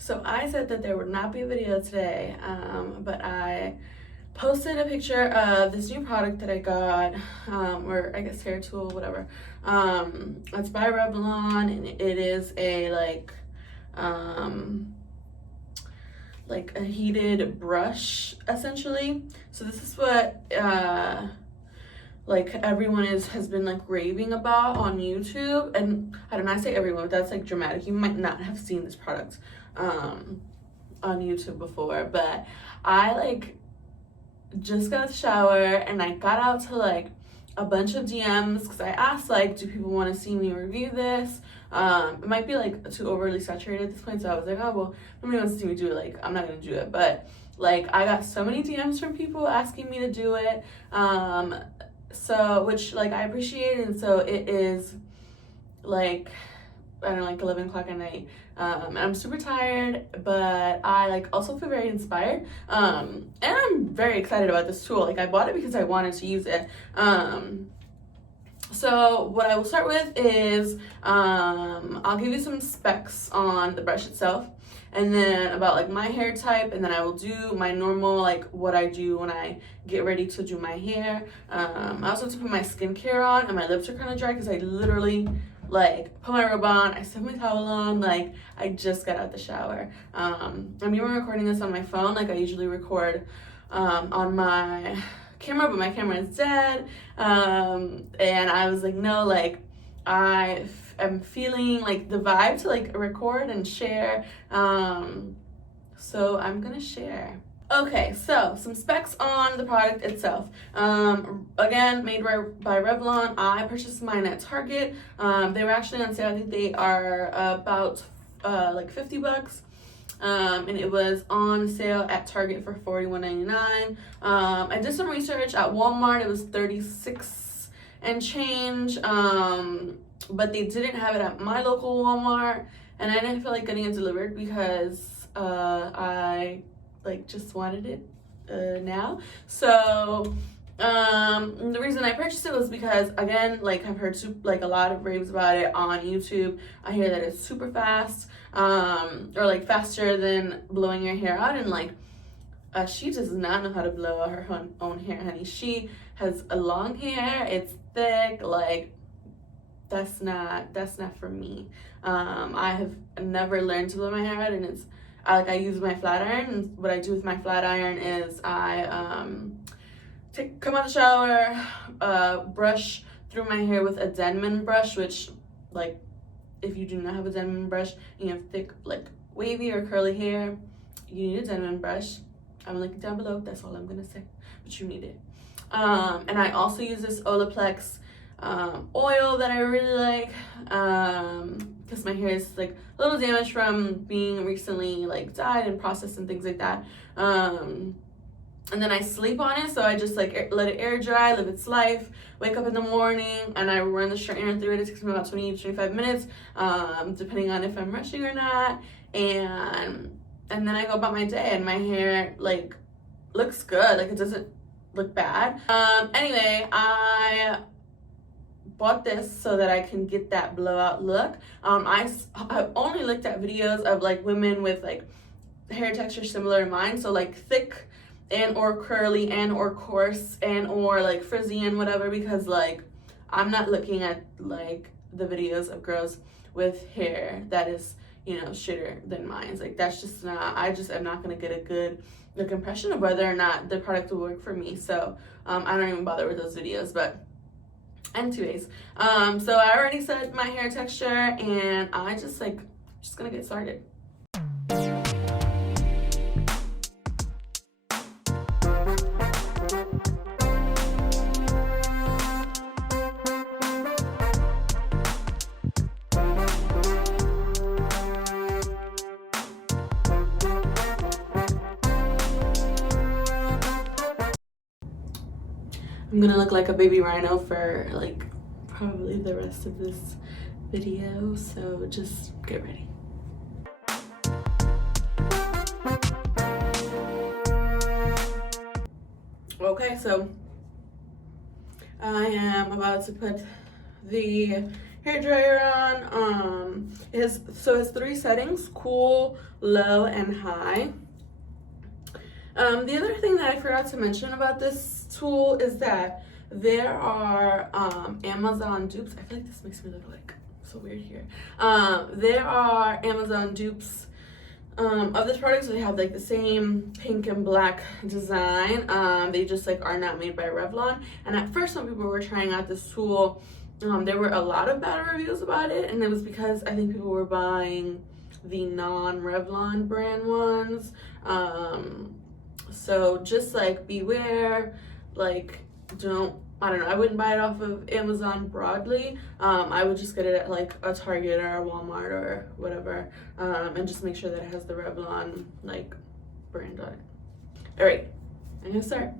So I said that there would not be a video today, but I posted a picture of this new product that I got, or I guess hair tool, whatever. It's by Revlon, and it is a like a heated brush essentially. So this is what like everyone has been like raving about on YouTube, and I don't know, I say everyone, but that's like dramatic. You might not have seen this product on YouTube before, but I like just got out the shower and I got out to like a bunch of DMs because I asked like, do people want to see me review this? It might be like too overly saturated at this point, so I was like, oh well, nobody wants to see me do it, like I'm not gonna do it. But like I got so many DMs from people asking me to do it, so which like I appreciate, and so it is like, I don't know, like 11 o'clock at night, and I'm super tired, but I like also feel very inspired, and I'm very excited about this tool. Like I bought it because I wanted to use it. So what I will start with is I'll give you some specs on the brush itself, and then about like my hair type, and then I will do my normal, like what I do when I get ready to do my hair. I also have to put my skincare on, and my lips are kind of dry because I literally like put my robe on, I set my towel on, like I just got out the shower. I'm even recording this on my phone. Like I usually record on my camera, but my camera is dead, and I was like, no, like I am feeling like the vibe to like record and share, so I'm gonna share. Okay, so some specs on the product itself. Again, made by Revlon. I purchased mine at Target. They were actually on sale. I think they are about like $50. And it was on sale at Target for $41.99. I did some research at Walmart. It was $36 and change, but they didn't have it at my local Walmart, and I didn't feel like getting it delivered because I like just wanted it now. So the reason I purchased it was because, again, like I've heard like a lot of raves about it on YouTube. I hear that it's super fast, or like faster than blowing your hair out, and like she does not know how to blow out her own hair, honey. She has a long hair, it's thick, like that's not for me. I have never learned to blow my hair out, and it's I use my flat iron, and what I do with my flat iron is I come out the shower, brush through my hair with a Denman brush, which, like, if you do not have a Denman brush and you have thick, like, wavy or curly hair, you need a Denman brush. I'm gonna link it down below, that's all I'm gonna say, but you need it. And I also use this Olaplex oil that I really like, because my hair is like a little damaged from being recently like dyed and processed and things like that. And then I sleep on it, so I just like let it air dry, live its life, wake up in the morning, and I run the straightener through it. It takes me about 20 to 25 minutes, depending on if I'm rushing or not. And then I go about my day, and my hair like looks good, like it doesn't look bad. Anyway, I bought this so that I can get that blowout look. I've only looked at videos of like women with like hair texture similar to mine, so like thick and or curly and or coarse and or like frizzy and whatever, because like I'm not looking at like the videos of girls with hair that is, you know, shitter than mine. Like that's just not, I just am not gonna get a good like impression of whether or not the product will work for me. So I don't even bother with those videos. But anyways, so I already said my hair texture, and I just gonna get started. I'm gonna look like a baby rhino for like probably the rest of this video, so just get ready. Okay, so I am about to put the hair dryer on. It has 3 settings: cool, low, and high. The other thing that I forgot to mention about this tool is that there are Amazon dupes. I feel like this makes me look like so weird here. There are Amazon dupes of this product, so they have like the same pink and black design. They just like are not made by Revlon. And at first, when people were trying out this tool, there were a lot of bad reviews about it, and it was because I think people were buying the non-Revlon brand ones. So just like beware, like I don't know, I wouldn't buy it off of Amazon broadly. I would just get it at like a Target or a Walmart or whatever, and just make sure that it has the Revlon like brand on it. All right, I'm gonna start.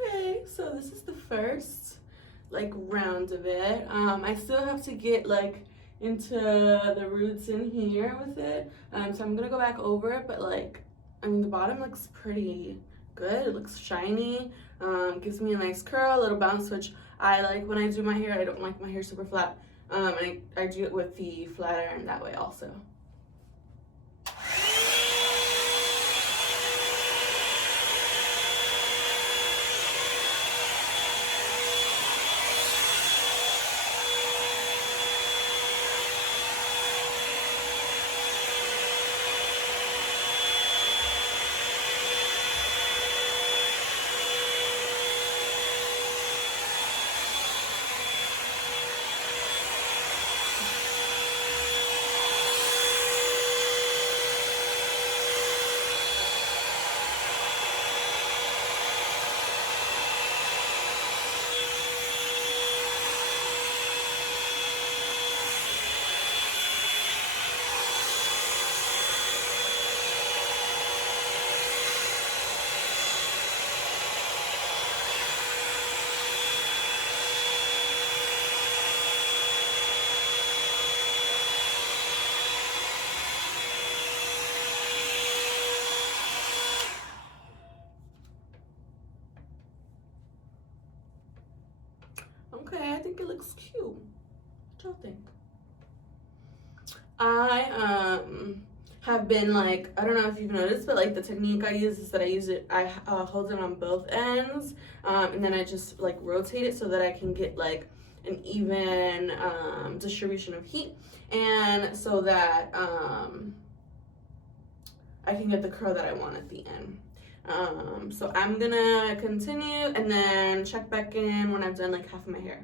Okay, so this is the first like round of it. I still have to get like into the roots in here with it. So I'm gonna go back over it, but like, I mean, the bottom looks pretty good. It looks shiny. Gives me a nice curl, a little bounce, which I like when I do my hair. I don't like my hair super flat. I do it with the flat iron that way also. Okay, I think it looks cute. What y'all think? I have been like, I don't know if you've noticed, but like the technique I use is that I hold it on both ends, and then I just like rotate it so that I can get like an even distribution of heat, and so that I can get the curl that I want at the end. So I'm gonna continue and then check back in when I've done like half of my hair.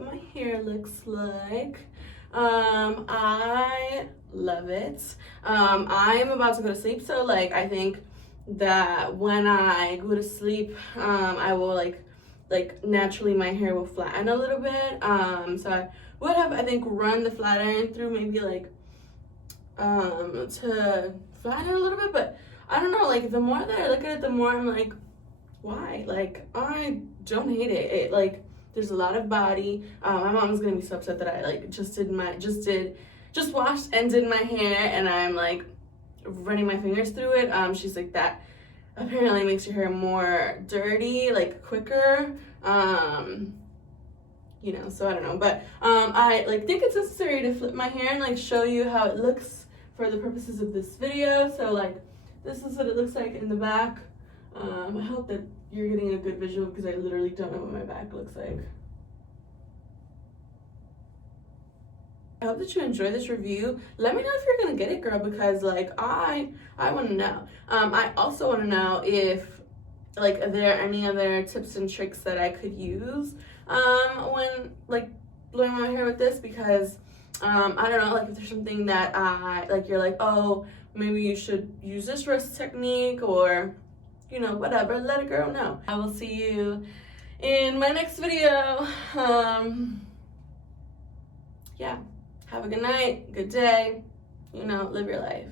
what my hair looks like. I love it. I'm about to go to sleep, so like I think that when I go to sleep, I will like naturally my hair will flatten a little bit. So I would have, I think, run the flat iron through maybe like to flatten it a little bit, but I don't know, like the more that I look at it, the more I'm like, why? Like I don't hate it. It like there's a lot of body. My mom's gonna be so upset that I like just washed and did my hair, and I'm like running my fingers through it. She's like, that apparently makes your hair more dirty, like quicker. You know, so I don't know, but I like think it's necessary to flip my hair and like show you how it looks for the purposes of this video. So like this is what it looks like in the back. I hope that you're getting a good visual because I literally don't know what my back looks like. I hope that you enjoy this review. Let me know if you're gonna get it, girl, because like I want to know. I also want to know if like are there any other tips and tricks that I could use when like blowing my hair with this, because I don't know, like if there's something that I like you're like, oh, maybe you should use this rest technique, or you know, whatever, let a girl know. I will see you in my next video. Yeah, have a good night, good day, you know, live your life.